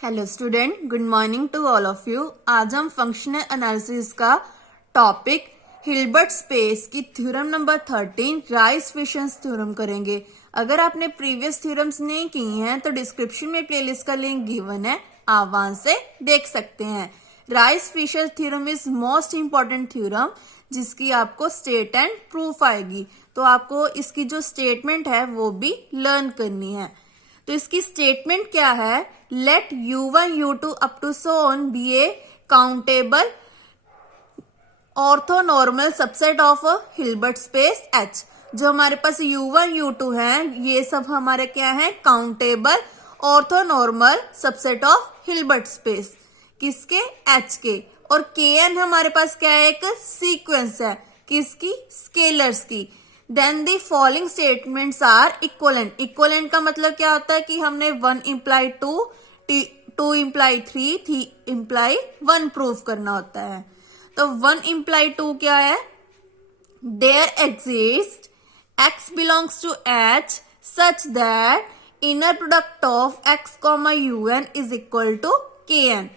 Hello student, good morning to all of you. आज हम functional analysis का topic Hilbert space की theorem number 13 Riesz Fischer's theorem करेंगे। अगर आपने प्रीवियस थ्योरम्स नहीं की हैं तो डिस्क्रिप्शन में प्लेलिस्ट का लिंक गिवन है, आप वहां से देख सकते हैं। Riesz Fischer theorem is most important theorem जिसकी आपको स्टेट एंड प्रूफ आएगी, तो आपको इसकी जो स्टेटमेंट है वो भी लर्न करनी है। तो इसकी स्टेटमेंट क्या है? Let u1 u2 up to so on be a countable orthonormal subset of a Hilbert space H। जो हमारे पास u1 u2 है ये सब हमारे क्या है? Countable orthonormal subset of Hilbert space किसके? H के। और kn हमारे पास क्या है? एक सीक्वेंस है किसकी? स्केलर्स की। Then the following statements are equivalent. Equivalent का मतलब क्या होता है कि हमने 1 इम्प्लाई 2, 2 इम्प्लाई 3, 3 इम्प्लाई 1 प्रूफ करना होता है। तो 1 इम्प्लाई 2 क्या है? There exist x belongs to h such that inner product of x comma un is equal to kn।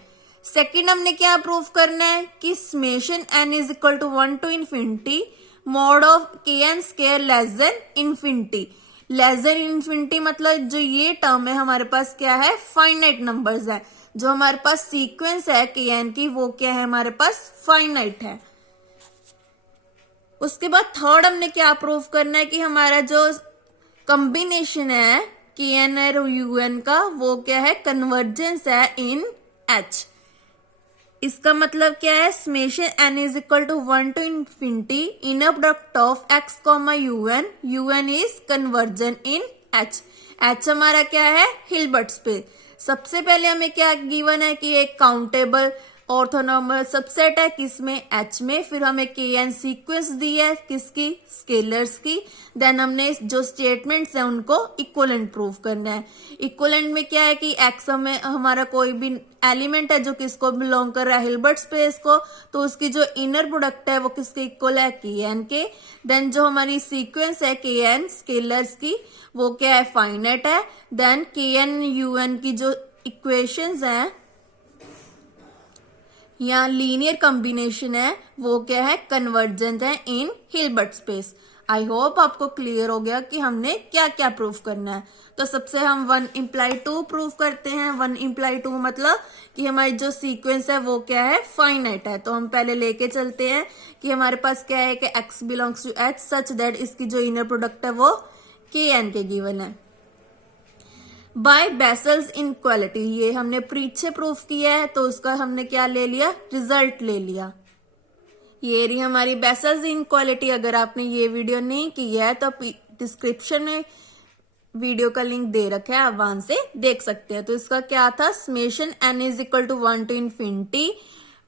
Second हमने क्या प्रूफ करना है कि समेशन n is equal to 1 to infinity mod of kn square less than infinity. Less than infinity मतलब जो ये term है हमारे पास क्या है? फाइनाइट नंबर्स है। जो हमारे पास सीक्वेंस है kn की वो क्या है? हमारे पास फाइनाइट है। उसके बाद थर्ड हमने क्या प्रूफ करना है कि हमारा जो कॉम्बिनेशन है kn और un का वो क्या है? कन्वर्जेंस है इन h। इसका मतलब क्या है? Summation n is equal to 1 to infinity inner product of x comma un is convergent in h। h हमारा क्या है? Hilbert space. सबसे पहले हमें क्या गिवन है कि एक काउंटेबल ऑर्थोनॉर्मल सबसेट है किसमें? h में। फिर हमें kn सीक्वेंस दी है किसकी? स्केलर्स की। देन हमने जो स्टेटमेंट्स हैं उनको इक्वलेंट प्रूफ करना है। इक्वलेंट में क्या है कि x में हमारा कोई भी एलिमेंट है जो किसको बिलोंग कर रहा है? हिल्बर्ट स्पेस को, तो उसकी जो इनर प्रोडक्ट है वो किसके इक्वल है? kn के। देन जो हमारी सीक्वेंस है kn स्केलर्स की वो क्या है? फाइनाइट है। देन kn un की जो इक्वेशंस हैं या लीनियर कॉम्बिनेशन है वो क्या है? कन्वर्जेंट है इन हिल्बर्ट स्पेस। आई होप आपको क्लियर हो गया कि हमने क्या क्या प्रूफ करना है। तो सबसे हम 1 इम्प्लाई 2 प्रूफ करते हैं। 1 इम्प्लाई 2 मतलब कि हमारी जो सीक्वेंस है वो क्या है? फाइनाइट है। तो हम पहले लेके चलते हैं कि हमारे पास क्या है कि x belongs to h such that इसकी जो इनर प्रोडक्ट है वो kn के गिवन है बाय बेसल्स इनइक्वालिटी। ये हमने पीछे प्रूफ किया है तो उसका हमने क्या ले लिया? रिजल्ट ले लिया। ये रही हमारी बेसल्स इनइक्वालिटी। अगर आपने ये वीडियो नहीं की है तो डिस्क्रिप्शन में वीडियो का लिंक दे रखा है, आप वहां से देख सकते हैं। तो इसका क्या था? Summation n is equal to 1 to infinity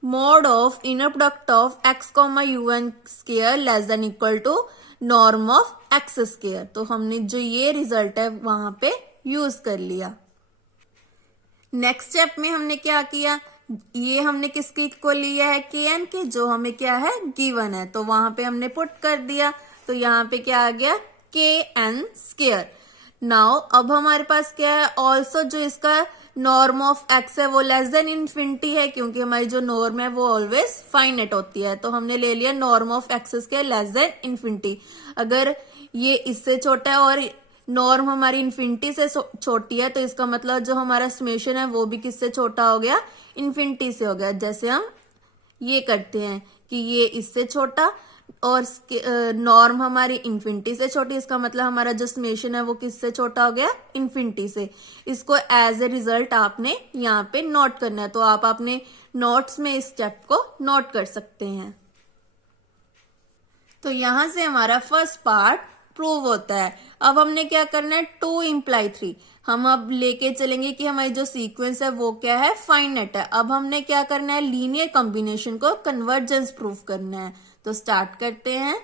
mod of inner product of x comma un square less than equal to norm of x square. तो हमने जो ये रिजल्ट है वहां पे यूज कर लिया। नेक्स्ट स्टेप में हमने क्या किया? ये हमने किसके को लिया है? kn के, जो हमें क्या है? गिवन है। तो वहां पे हमने पुट कर दिया। तो यहाँ पे क्या आ गया? kn square. नाउ अब हमारे पास क्या है? ऑल्सो जो इसका नॉर्म ऑफ x है वो लेस देन इन्फिनिटी है क्योंकि हमारी जो नॉर्म है वो ऑलवेज फाइनाइट होती है। तो हमने ले लिया norm of x square less than infinity. अगर ये इससे छोटा है और नॉर्म हमारी इन्फिनिटी से छोटी है तो इसका मतलब जो हमारा समेशन है वो भी किससे छोटा हो गया? इन्फिनिटी से हो गया। जैसे हम ये करते हैं कि ये इससे छोटा और नॉर्म हमारी इन्फिनिटी से छोटी, इसका मतलब हमारा जो समेशन है वो किससे छोटा हो गया? इन्फिनिटी से। इसको एज ए रिजल्ट आपने यहाँ पे नोट करना है। तो आप अपने नोट्स में इस स्टेप को नोट कर सकते हैं। तो यहां से हमारा फर्स्ट पार्ट प्रूव होता है। अब हमने क्या करना है? 2 इम्प्लाई 3 हम अब लेके चलेंगे कि हमारी जो सीक्वेंस है वो क्या है? फाइनाइट है। अब हमने क्या करना है? लीनियर कॉम्बिनेशन को कन्वर्जेंस प्रूफ करना है। तो स्टार्ट करते हैं।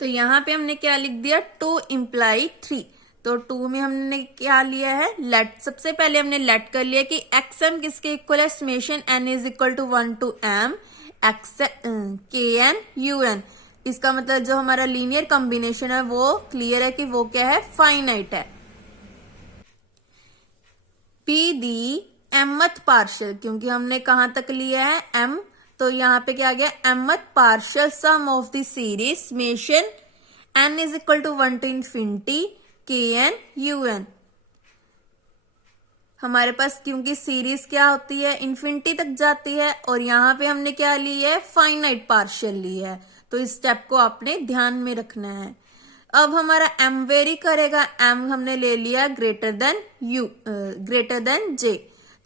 तो यहाँ पे हमने क्या लिख दिया? 2 इम्प्लाई 3। तो 2 में हमने क्या लिया है? लेट। सबसे पहले हमने लेट कर लिया कि xm किसके इक्वल है? Summation n is equal to 1 to m kn un। इसका मतलब जो हमारा लीनियर कॉम्बिनेशन है वो क्लियर है कि वो क्या है? फाइनाइट है। बी दी mth पार्शियल, क्योंकि हमने कहां तक लिया है m, तो यहाँ पे क्या आ गया mth partial sum of the series summation n is equal to 1 to infinity kn un। हमारे पास क्योंकि सीरीज क्या होती है इन्फिनिटी तक जाती है, और यहाँ पे हमने क्या ली है फाइनाइट पार्शियल ली है, तो इस स्टेप को आपने ध्यान में रखना है। अब हमारा m वेरी करेगा, m हमने ले लिया ग्रेटर देन j,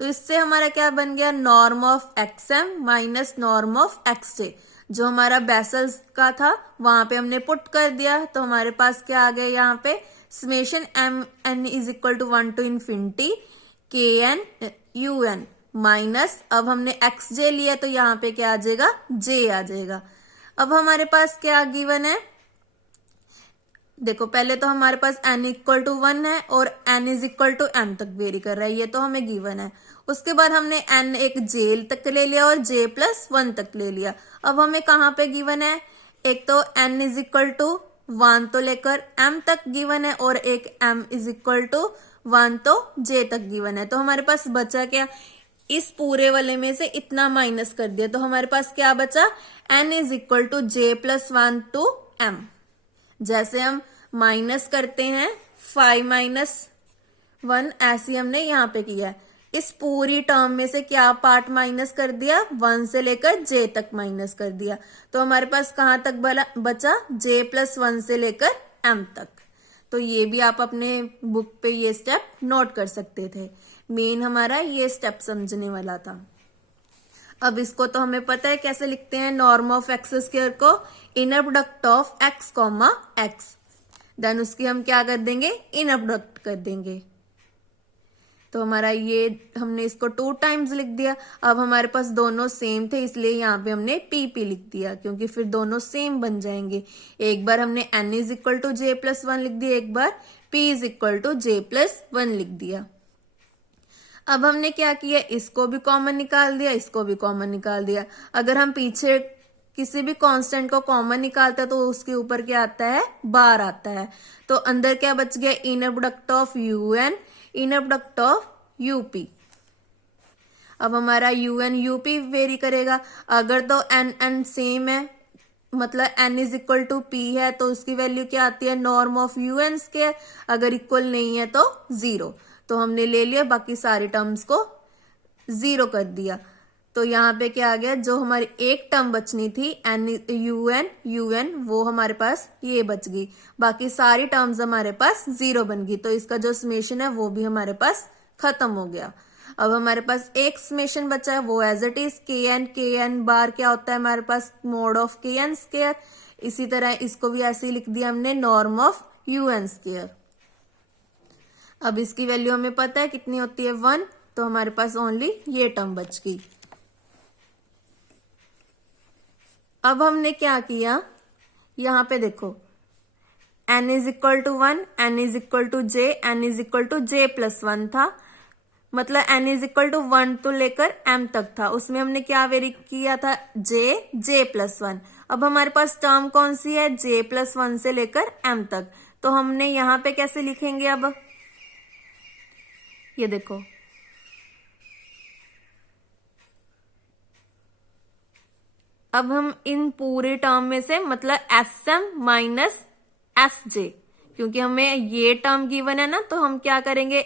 तो इससे हमारा क्या बन गया norm of xm minus norm of xj, जो हमारा बेसल्स का था वहां पे हमने पुट कर दिया, तो हमारे पास क्या आ गया यहाँ पे summation m n is equal to 1 to infinity kn un minus, अब हमने xj लिया तो यहाँ पे क्या आ जाएगा j आ जाएगा। अब हमारे पास क्या गिवन है, देखो पहले तो हमारे पास n इक्वल टू 1 है और n is equal to m तक वेरी कर रहा है, ये तो हमें गिवन है। उसके बाद हमने n एक j तक ले लिया और j प्लस 1 तक ले लिया। अब हमें कहाँ पे गिवन है, एक तो n इज इक्वल टू 1 तो लेकर m तक गिवन है, और एक m इज इक्वल टू 1 तो j तक गिवन है। तो हमारे पास बचा क्या, इस पूरे वाले में से इतना माइनस कर दिया, तो हमारे पास क्या बचा n is equal to j plus 1 to m। जैसे हम माइनस करते हैं 5 माइनस 1, ऐसे हमने यहाँ पे किया है। इस पूरी टर्म में से क्या पार्ट माइनस कर दिया, 1 से लेकर j तक माइनस कर दिया, तो हमारे पास कहाँ तक बचा j प्लस 1 से लेकर m तक। तो ये भी आप अपने बुक पे ये स्टेप नोट कर सकते थे, मेन हमारा ये स्टेप समझने वाला था। अब इसको तो हमें पता है कैसे लिखते हैं, नॉर्म ऑफ एक्स स्क्वायर को inner product of X comma X, then उसकी हम क्या कर देंगे इनर प्रोडक्ट कर देंगे। तो हमारा ये हमने इसको 2 टाइम्स लिख दिया। अब हमारे पास दोनों सेम थे इसलिए यहाँ पे हमने पी लिख दिया, क्योंकि फिर दोनों सेम बन जाएंगे। एक बार हमने n is equal to j plus 1 लिख दिया, एक बार p is equal to j plus 1 लिख दिया। अब हमने क्या किया, इसको भी कॉमन निकाल दिया, इसको भी कॉमन निकाल दिया। अगर हम पीछे किसी भी कांस्टेंट को कॉमन निकालते हैं तो उसके ऊपर क्या आता है बार आता है, तो अंदर क्या बच गया inner product of un inner product of UP. अब हमारा un यूपी वेरी करेगा, अगर तो n सेम है मतलब n is equal to p है तो उसकी वैल्यू क्या आती है नॉर्म ऑफ un स्क्वायर, अगर इक्वल नहीं है तो 0, तो हमने ले लिया बाकी सारी टर्म्स को 0 कर दिया। तो यहाँ पे क्या आ गया, जो हमारी एक टर्म बचनी थी un वो हमारे पास ये बच गई, बाकी सारी टर्म्स हमारे पास 0 बन गई, तो इसका जो समेशन है वो भी हमारे पास खत्म हो गया। अब हमारे पास एक समेशन बचा है वो एज इट इज kn बार क्या होता है हमारे पास मोड ऑफ kn स्क्वायर, इसी तरह इसको भी ऐसे ही लिख दिया हमने नॉर्म ऑफ un स्क्वायर। अब इसकी वैल्यू हमें पता है कितनी होती है 1, तो हमारे पास ओनली ये टर्म बच गई। अब हमने क्या किया, यहाँ पे देखो n is equal to 1, n is equal to j, n is equal to j plus 1 था, मतलब n इज इक्वल टू 1 तो लेकर m तक था, उसमें हमने क्या वेरी किया था j प्लस 1। अब हमारे पास टर्म कौन सी है j प्लस 1 से लेकर m तक, तो हमने यहाँ पे कैसे लिखेंगे, अब ये देखो अब हम इन पूरे टर्म में से मतलब sm माइनस sj, क्योंकि हमें ये टर्म गिवन है ना, तो हम क्या करेंगे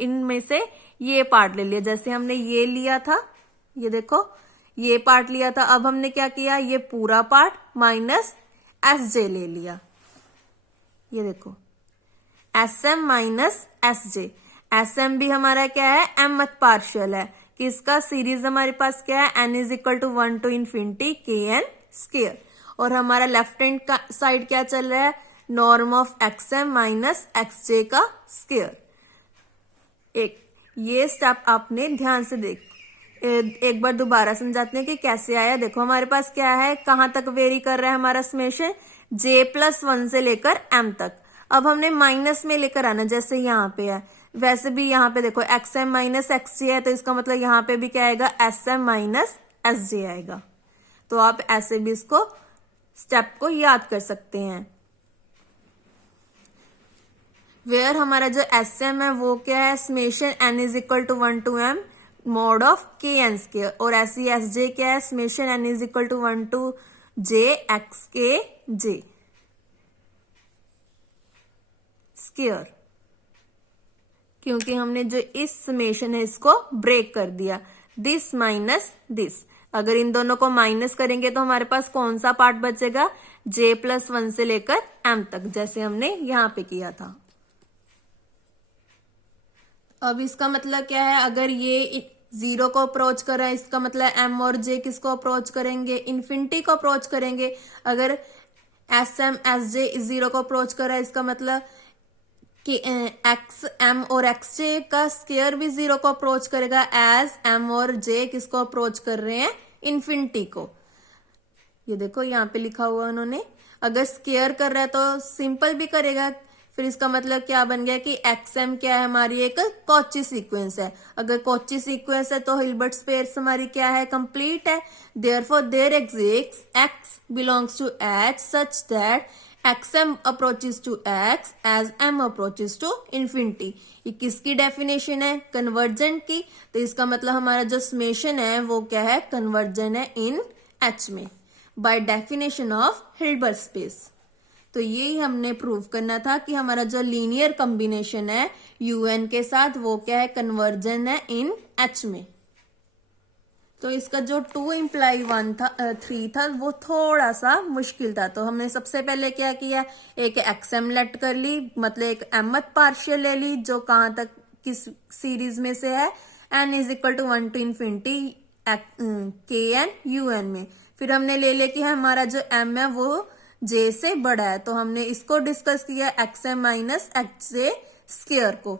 इनमें से ये पार्ट ले लिया, जैसे हमने ये लिया था, ये देखो ये पार्ट लिया था, अब हमने क्या किया ये पूरा पार्ट माइनस sj ले लिया, ये देखो sm माइनस sj। sm भी हमारा क्या है mth पार्शियल है, कि इसका सीरीज हमारे पास क्या है n is equal to 1 to infinity kn square, और हमारा लेफ्ट हैंड का साइड क्या चल रहा है norm of xm minus xj का स्क्वायर। ये स्टेप आपने ध्यान से एक बार दोबारा समझाते हैं कि कैसे आया। देखो हमारे पास क्या है, कहां तक वेरी कर रहा है हमारा समेशन j प्लस 1 से लेकर m तक। अब हमने माइनस में लेकर आना, जैसे यहाँ पे है वैसे भी यहाँ पे देखो xm माइनस xj है, तो इसका मतलब यहाँ पे भी क्या आएगा sm माइनस sj आएगा। तो आप ऐसे भी इसको स्टेप को याद कर सकते हैं। वेयर हमारा जो एस एम है वो क्या है, summation N is equal to 1 to m mod of के एन स्क्र, और ऐसी एस जे क्या है, summation N is equal to 1 to j X K J square, क्योंकि हमने जो इस समेशन है इसको ब्रेक कर दिया, दिस माइनस दिस। अगर इन दोनों को माइनस करेंगे तो हमारे पास कौन सा पार्ट बचेगा, j+1 से लेकर m तक, जैसे हमने यहां पे किया था। अब इसका मतलब क्या है, अगर ये 0 को अप्रोच कर रहा है, इसका मतलब m और j किसको अप्रोच करेंगे, इन्फिनिटी को अप्रोच करेंगे। अगर एस एम एस जे 0 को अप्रोच कर रहा है, इसका मतलब कि एक्स एम और एक्स जे का स्क्वायर भी 0 को अप्रोच करेगा, एज m और j किसको अप्रोच कर रहे हैं, इन्फिनिटी को। ये देखो यहाँ पे लिखा हुआ उन्होंने, अगर स्क्वायर कर रहा है तो सिंपल भी करेगा, फिर इसका मतलब क्या बन गया कि एक्सएम क्या है, हमारी एक कॉची सीक्वेंस है। अगर कॉची सीक्वेंस है तो हिल्बर्ट स्पेस हमारी क्या है, कंप्लीट है। Therefore there exists X belongs to H such that xm approaches to x as m approaches to infinity. ये किसकी डेफिनेशन है, कन्वर्जेंट की। तो इसका मतलब हमारा जो समेशन है वो क्या है, कन्वर्जेंट है इन h में, by definition of Hilbert space. तो यही हमने प्रूव करना था कि हमारा जो लीनियर कॉम्बिनेशन है un के साथ वो क्या है, कन्वर्जन है इन h में। तो इसका जो 2 इम्प्लाई 1 था 3 था वो थोड़ा सा मुश्किल था। तो हमने सबसे पहले क्या किया, एक एक्सएम लेट कर ली, मतलब एक mth पार्शियल ले ली जो कहां तक किस सीरीज में से है, n is equal to 1 to infinity K N you N में। फिर हमने ले लिया कि हमारा जो m है वो j से बड़ा है, तो हमने इसको डिस्कस किया XM minus x J square को।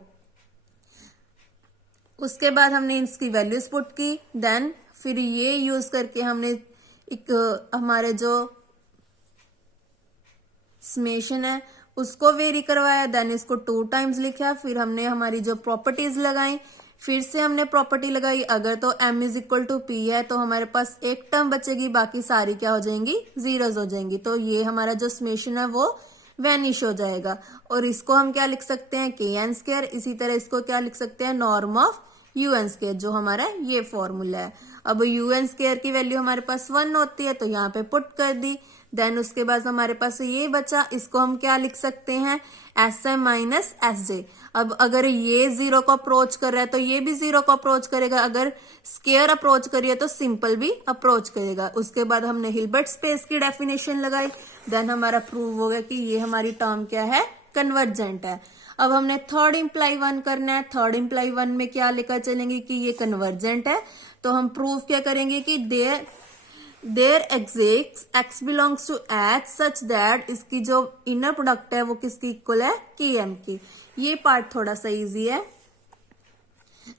उसके बाद हमने इसकी वैल्यूज पुट की, देन फिर ये यूज करके हमने एक हमारे जो समेशन है उसको वेरी करवाया, देन इसको 2 टाइम्स लिखा। फिर हमने हमारी जो प्रॉपर्टीज लगाई, फिर से हमने प्रॉपर्टी लगाई, अगर तो m is equal to P है तो हमारे पास एक टर्म बचेगी, बाकी सारी क्या हो जाएंगी, जीरोज हो जाएंगी। तो ये हमारा जो समेशन है वो वैनिश हो जाएगा। और इसको हम क्या लिख सकते हैं, के एन स्क्वायर। इसी तरह इसको क्या लिख सकते हैं, norm of U N square, जो हमारा ये फॉर्मूला है। अब यू एन स्क्वायर की वैल्यू हमारे पास 1 होती है तो यहाँ पे पुट कर दी। देन उसके बाद हमारे पास ये बचा, इसको हम क्या लिख सकते हैं, S M minus S J. अब अगर ये 0 को अप्रोच कर रहा है तो ये भी 0 को अप्रोच करेगा, अगर स्क्वायर अप्रोच करिए तो सिंपल भी अप्रोच करेगा। उसके बाद हमने हिल्बर्ट स्पेस की डेफिनेशन लगाई, देन हमारा प्रूव हो गया कि ये हमारी टर्म क्या है, कन्वर्जेंट है। अब हमने थर्ड इम्प्लाई 1 करना है। थर्ड इम्प्लाई 1 में क्या लेकर चलेंगे कि ये कन्वर्जेंट है, तो हम प्रूव क्या करेंगे कि there exists x belongs to h such that इसकी जो इनर प्रोडक्ट है वो किसकी इक्वल है, km की। ये पार्ट थोड़ा सा इजी है।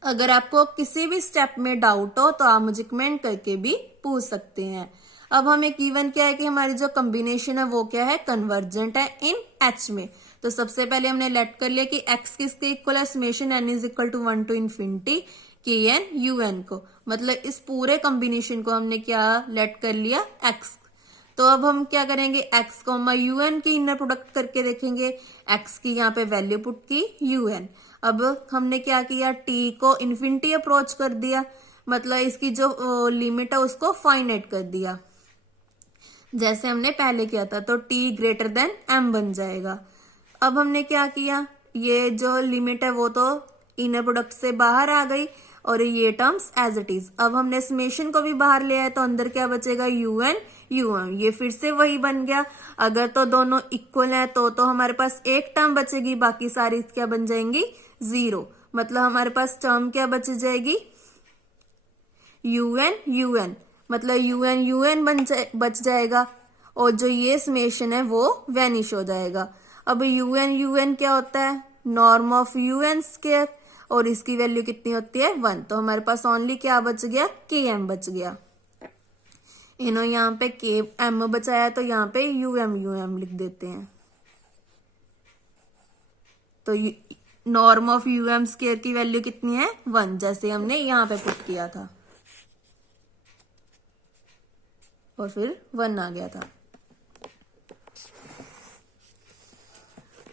अगर आपको किसी भी स्टेप में डाउट हो तो आप मुझे कमेंट करके भी पूछ सकते हैं। अब हमें गिवन क्या है कि हमारी जो कॉम्बिनेशन है वो क्या है, कन्वर्जेंट है इन h में। तो सबसे पहले हमने लेट कर लिया कि x किसके इक्वल है, summation n is equal to 1 to infinity K N you N को, मतलब इस पूरे कॉम्बिनेशन को हमने क्या लेट कर लिया, x। तो अब हम क्या करेंगे, x को यू एन की इनर प्रोडक्ट करके देखेंगे। x की यहाँ पे वैल्यू पुट की यू एन। अब हमने क्या किया, t को इन्फिनिटी अप्रोच कर दिया, मतलब इसकी जो लिमिट है उसको फाइनाइट कर दिया जैसे हमने पहले किया था। तो t ग्रेटर देन m बन जाएगा। अब हमने क्या किया, ये जो लिमिट है वो तो इनर प्रोडक्ट से बाहर आ गई और ये टर्म्स एज इट इज। अब हमने समेशन को भी बाहर ले आए तो अंदर क्या बचेगा, यू एन यू एम। ये फिर से वही बन गया। अगर तो दोनों इक्वल है तो हमारे पास एक टर्म बचेगी, बाकी सारी क्या बन जाएंगी, 0। मतलब हमारे पास टर्म क्या बच जाएगी, यू एन, मतलब यू एन बच जाएगा और जो ये समेशन है वो वैनिश हो जाएगा। अब यू एन क्या होता है, norm of U N square, और इसकी वैल्यू कितनी होती है, 1। तो हमारे पास ओनली क्या बच गया, के एम बच गया। इन्होंने यहाँ पे के एम बचाया तो यहाँ पे यू एम लिख देते हैं। तो norm of U M square की वैल्यू कितनी है, 1, जैसे हमने यहाँ पे पुट किया था और फिर 1 आ गया था।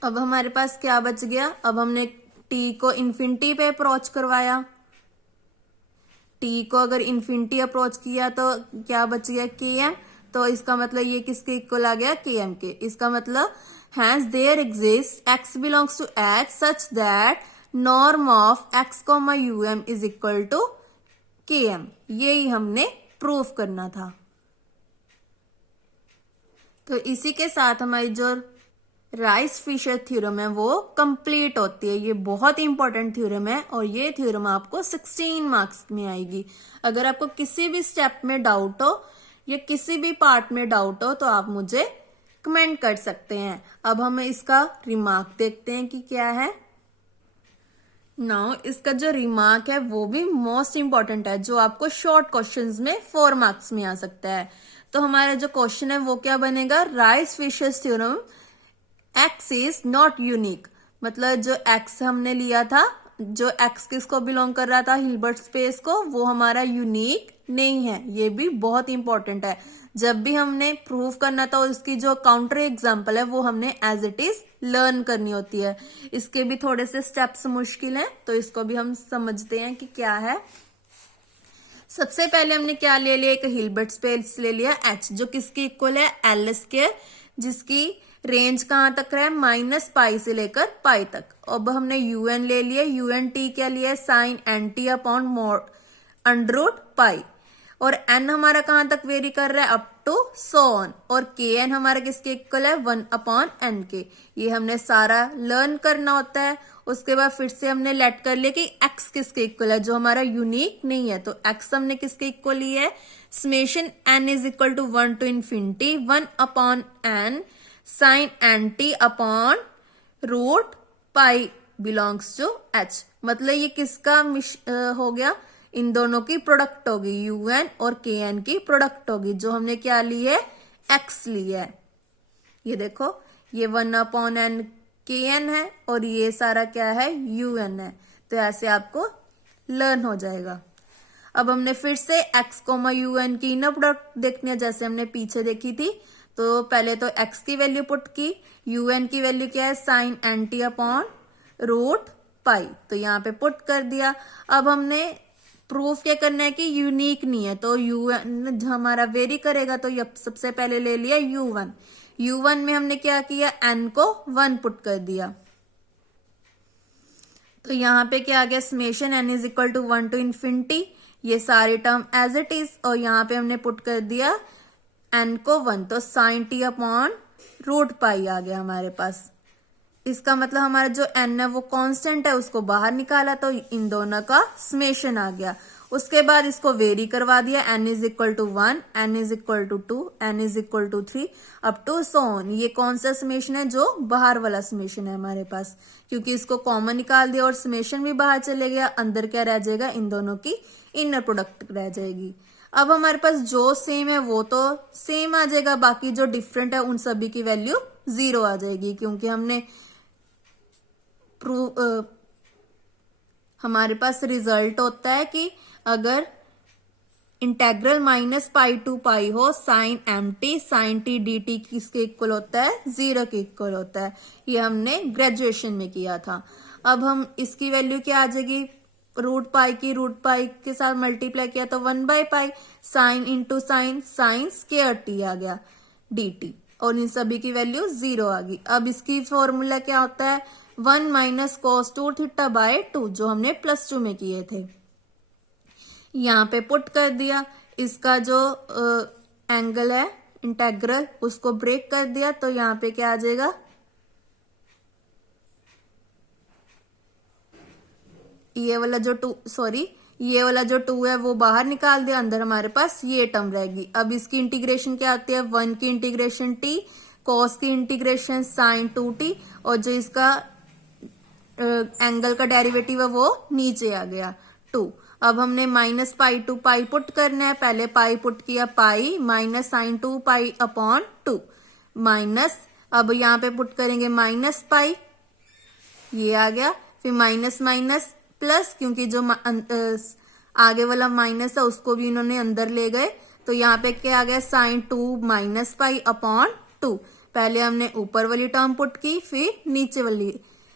अब हमारे पास क्या बच गया, अब हमने t को इन्फिनिटी पे अप्रोच करवाया, t को अगर इन्फिनिटी अप्रोच किया तो क्या बच गया km, तो इसका मतलब ये किसके इक्वल आ गया km के। इसका मतलब hence there exists x belongs to h such that norm of x, um is equal to km। यही हमने प्रूफ करना था। तो इसी के साथ हमारी जो राइस फिशर थ्योरम है वो कंप्लीट होती है। ये बहुत इंपॉर्टेंट थ्योरम है और ये थ्योरम आपको 16 मार्क्स में आएगी। अगर आपको किसी भी स्टेप में डाउट हो या किसी भी पार्ट में डाउट हो तो आप मुझे कमेंट कर सकते हैं। अब हम इसका रिमार्क देखते हैं कि क्या है। नाउ इसका जो रिमार्क है वो भी मोस्ट इंपॉर्टेंट है, जो आपको शॉर्ट क्वेश्चंस में 4 मार्क्स में आ सकता है। तो हमारा जो क्वेश्चन है वो क्या बनेगा, Riesz Fischer theorem x is not unique. मतलब जो x हमने लिया था, जो x किसको बिलोंग कर रहा था, हिल्बर्ट स्पेस को, वो हमारा यूनिक नहीं है। ये भी बहुत इंपॉर्टेंट है। जब भी हमने प्रूफ करना था उसकी जो काउंटर एग्जांपल है वो हमने एज इट इज लर्न करनी होती है। इसके भी थोड़े से स्टेप्स मुश्किल हैं, तो इसको भी हम समझते हैं कि क्या है। सबसे पहले हमने क्या ले लिया, एक हिल्बर्ट स्पेस ले लिया h, जो किसकी इक्वल है L², जिसकी रेंज कहां तक है, -पाई से लेकर पाई तक। अब हमने un ले लिया, un t क्या लिया, sine nt upon mod under root pi, और n हमारा कहां तक वेरी कर रहा है, अप टू सो ऑन, और kn हमारा किसके इक्वल है, 1/n के। ये हमने सारा लर्न करना होता है। उसके बाद फिर से हमने लेट कर लिया कि x किसके इक्वल है, जो हमारा यूनिक नहीं है। तो x हमने किसके इक्वल लिया है, summation n is equal to 1 to infinity 1/n sine nt upon root pi belongs to h। मतलब ये किसका हो गया, इन दोनों की प्रोडक्ट होगी, un और kn की प्रोडक्ट होगी, जो हमने क्या ली है, x ली है। ये देखो, ये 1/n kn है और ये सारा क्या है, un है। तो ऐसे आपको लर्न हो जाएगा। अब हमने फिर से x, un की इनर प्रोडक्ट देखनी है, जैसे हमने पीछे देखी थी। तो पहले तो x की वैल्यू पुट की, un की वैल्यू क्या है, sine nt upon root pi, तो यहाँ पे पुट कर दिया। अब हमने प्रूफ क्या करना है कि यूनिक नहीं है, तो un हमारा वेरी करेगा, तो सबसे पहले ले लिया u1। u1 में हमने क्या किया, n को 1 पुट कर दिया, तो यहाँ पे क्या आ गया, summation n is equal to 1 to infinity, ये सारे टर्म एज इट इज, और यहाँ पे हमने पुट कर दिया n को 1, तो sine t upon root pi आ गया हमारे पास। इसका मतलब हमारा जो n है वो कांस्टेंट है, उसको बाहर निकाला तो इन दोनों का समेशन आ गया। उसके बाद इसको वेरी करवा दिया, n is equal to 1, n is equal to 2, n is equal to 3 up to so on. ये कौन सा समेशन है, जो बाहर वाला समेशन है हमारे पास, क्योंकि इसको कॉमन निकाल दिया और समेशन भी बाहर चले गया। अंदर क्या रह जाएगा, इन दोनों की इनर प्रोडक्ट रह जाएगी। अब हमारे पास जो सेम है वो तो सेम आ जाएगा, बाकी जो डिफरेंट है उन सभी की वैल्यू 0 आ जाएगी, क्योंकि हमने हमारे पास रिजल्ट होता है कि अगर इंटेग्रल -पाई टू पाई हो, sine mt sine t dt किसके इक्वल होता है, 0 के इक्वल होता है। ये हमने ग्रेजुएशन में किया था। अब हम इसकी वैल्यू क्या आ जाएगी, रूट पाई की रूट पाई के साथ मल्टीप्लाई किया तो 1/पाई, sine into sine, sine square t आ गया dt, और इन सभी की वैल्यू 0 आ गई। अब इसकी फॉर्मूला क्या होता है, 1 माइनस cos 2 थीटा बाय 2, जो हमने +2 में किए थे। यहाँ पे पुट कर दिया, इसका जो एंगल है इंटेग्रल उसको ब्रेक कर दिया, तो यहाँ पे क्या आ जाएगा, ये वाला जो 2 है वो बाहर निकाल दिया, अंदर हमारे पास ये टर्म रहेगी। अब इसकी इंटीग्रेशन क्या आती है, 1 की इंटीग्रेशन t, cos की इंटीग्रेशन साइन 2t, और जो इसका एंगल का डेरिवेटिव है वो नीचे आ गया 2। अब हमने -पाई टू पाई पुट करना है, पहले पाई पुट किया, pi minus sine 2 pi upon 2 minus, अब यहाँ पे पुट करेंगे -पाई, ये आ गया, फिर माइनस माइनस प्लस, क्योंकि जो आगे वाला माइनस है उसको भी इन्होंने अंदर ले गए, तो यहाँ पे क्या आ गया, साइन 2 - पाई अपॉन 2 पहले हमने ऊपर वाली टर्म पुट की, फिर नीचे वाली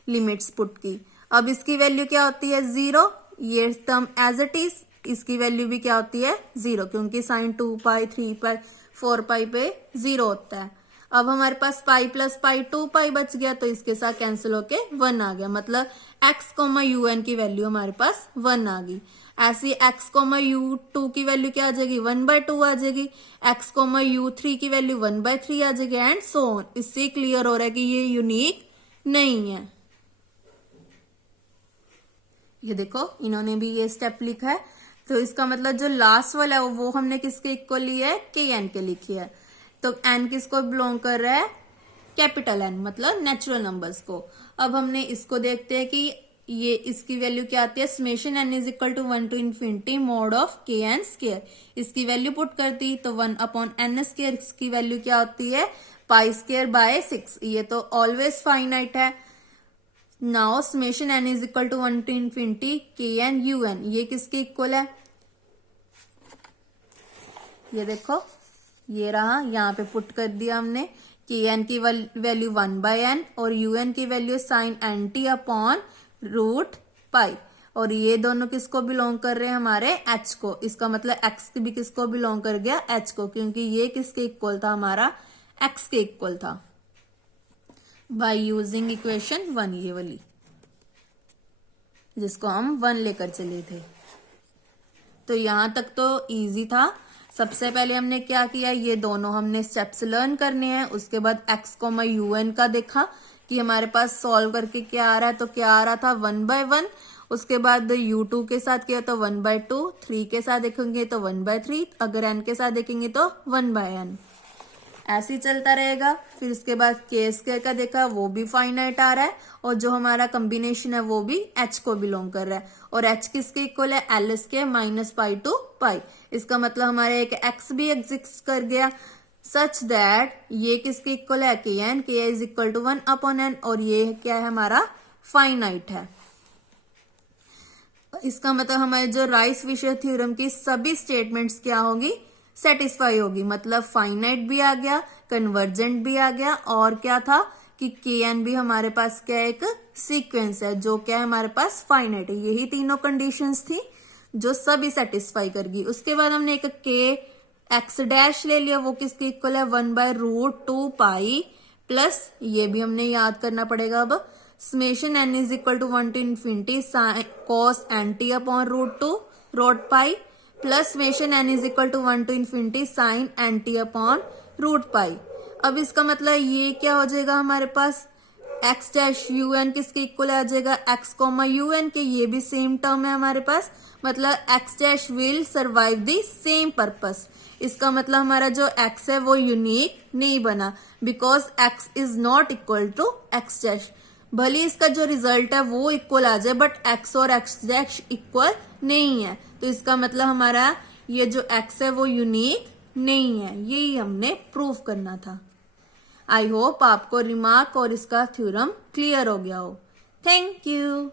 लिमिट्स पुट की। अब इसकी वैल्यू क्या होती है 0, ये टर्म एज इट इज, इसकी वैल्यू भी क्या होती है 0, क्योंकि साइन 2 पाई 3 पाई 4 पाई पे 0 होता है। अब हमारे पास पाई प्लस पाई 2 पाई बच गया, तो इसके साथ कैंसिल होके 1 आ गया, मतलब x कोमा यू एन की वैल्यू हमारे पास 1 आ गई। ऐसी x कोमा यू 2 की वैल्यू क्या आ जाएगी 1/2 आ जाएगी, x कोमा यू 3 की वैल्यू 1/3 आ जाएगी, एंड सो ऑन। इससे क्लियर हो रहा है कि ये यूनिक नहीं है। ये देखो इन्होंने भी ये स्टेप लिखा है, तो इसका मतलब जो लास्ट वाला है वो हमने किसके इक्वल लिया है, के एन के लिखी है। तो एन किसको बिलोंग कर रहा है, कैपिटल एन, मतलब नेचुरल नंबर्स को। अब हमने इसको देखते हैं कि ये इसकी वैल्यू क्या आती है, summation N is equal to 1 to infinity mod of के एन स्केयर। इसकी वैल्यू पुट करती तो 1/n स्केयर, इसकी वैल्यू क्या होती है पाई स्केयर बाय 6। ये तो ऑलवेज फाइनाइट है। Now summation N is equal to 1 to infinity के एन यू एन, ये किसके इक्वल है, ये देखो ये रहा, यहाँ पे पुट कर दिया हमने। के एन की वैल्यू 1/n और यू एन की value sine n t upon root pi, और ये दोनों किसको बिलोंग कर रहे हैं, हमारे h को। इसका मतलब x भी किसको बिलोंग कर गया, h को, क्योंकि ये किसके इक्वल था, हमारा x के इक्वल था बाय यूजिंग इक्वेशन 1, ये वाली जिसको हम 1 लेकर चले थे। तो यहां तक तो इजी था। सबसे पहले हमने क्या किया, ये दोनों हमने स्टेप्स लर्न करने हैं। उसके बाद x कोमा यू एन का देखा कि हमारे पास सॉल्व करके क्या आ रहा है, तो क्या आ रहा था 1/1। उसके बाद u2 के साथ किया तो 1/2, 3 के साथ देखेंगे तो 1/3, अगर n के साथ देखेंगे तो 1/n। ऐसे ही चलता रहेगा। फिर उसके बाद के स्क्वायर का देखा, वो भी फाइनाइट आ रहा है, और जो हमारा कॉम्बिनेशन है वो भी h को बिलोंग कर रहा है, और h किसके इक्वल है, L square minus pi to pi. इसका मतलब हमारे एक x भी एग्जिस्ट कर गया, सच दैट ये किसके इक्वल है, के एन, के इज इक्वल टू 1/n, और ये क्या है हमारा फाइनाइट है। इसका मतलब हमारे जो राइस फिशर थ्योरम की सभी स्टेटमेंट्स क्या होगी, सेटिस्फाई होगी। मतलब फाइनाइट भी आ गया, कन्वर्जेंट भी आ गया, और क्या था कि के एन भी हमारे पास क्या एक सीक्वेंस है जो क्या है हमारे पास फाइनाइट है। यही तीनों कंडीशंस थी जो सभी सेटिस्फाई करगी। उसके बाद हमने एक के एक्स डैश ले लिया, वो किसके इक्वल है 1/√2 पाई, प्लस ये भी हमने याद करना पड़ेगा। अब summation N is equal to 1 to infinity cos n t upon √2 root pi, plus summation N is equal to 1 to infinity sine n t upon root pi. अब इसका मतलब ये क्या हो जाएगा हमारे पास, एक्स डैश यू एन किसके इक्वल आ जाएगा, एक्स कोमा यू एन के, ये भी सेम टर्म है हमारे पास। मतलब x dash will survive the same purpose. इसका मतलब हमारा जो एक्स है वो यूनिक नहीं बना, because x is not equal to x dash. भले इसका जो रिजल्ट है वो इक्वल आ जाए, बट एक्स और एक्स डैश इक्वल नहीं है, तो इसका मतलब हमारा ये जो एक्स है वो यूनिक नहीं है। यही हमने प्रूव करना था। आई होप आपको रिमार्क और इसका थ्योरम क्लियर हो गया हो। Thank you.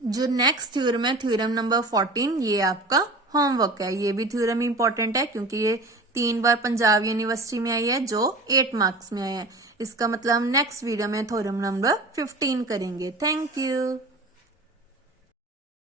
जो नेक्स्ट थ्योरम है, थ्योरम नंबर 14, ये आपका होमवर्क है। ये भी थ्योरम इंपॉर्टेंट है क्योंकि ये 3 बार पंजाब यूनिवर्सिटी में आई है, जो 8 मार्क्स में आया है। इसका मतलब हम नेक्स्ट वीडियो में थ्योरम नंबर 15 करेंगे। Thank you.